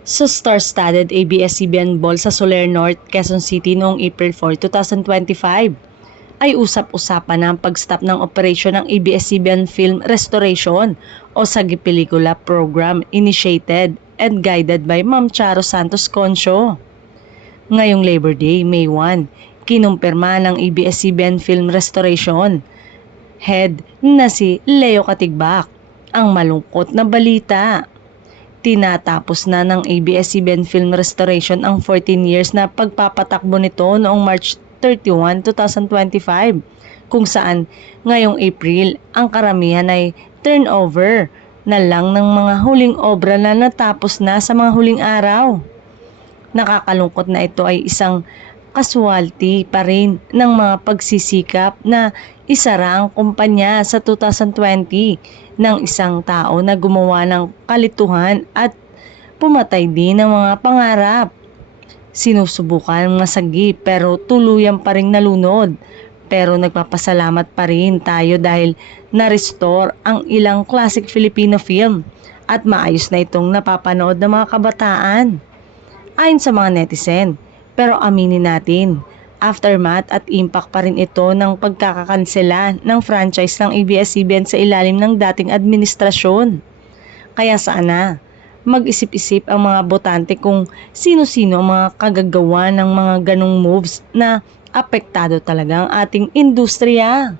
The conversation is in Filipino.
Sa star-studded ABS-CBN Ball sa Soler North, Quezon City noong April 4, 2025 ay usap-usapan na ang pag-stop ng operasyon ng ABS-CBN Film Restoration o Sagi Pelikula Program initiated and guided by Ma'am Charo Santos Concho. Ngayong Labor Day, May 1, kinumpirma ng ABS-CBN Film Restoration head na si Leo Katigbak ang malungkot na balita. Tinatapos na ng ABS-CBN Film Restoration ang 14 years na pagpapatakbo nito noong March 31, 2025, kung saan ngayong April ang karamihan ay turnover na lang ng mga huling obra na natapos na sa mga huling araw. Nakakalungkot na ito ay isang casualty pa rin ng mga pagsisikap na isara ang kumpanya sa 2020 ng isang tao na gumawa ng kalituhan at pumatay din ng mga pangarap. Sinusubukan masagi pero tuluyan pa rin nalunod. Pero nagpapasalamat pa rin tayo dahil na-restore ang ilang classic Filipino film at maayos na itong napapanood ng mga kabataan. Ayon sa mga netizen, pero aminin natin, aftermath at impact pa rin ito ng pagkakakansela ng franchise ng ABS-CBN sa ilalim ng dating administrasyon. Kaya sana, mag-isip-isip ang mga botante kung sino-sino ang mga kagagawa ng mga ganong moves na apektado talaga ang ating industriya.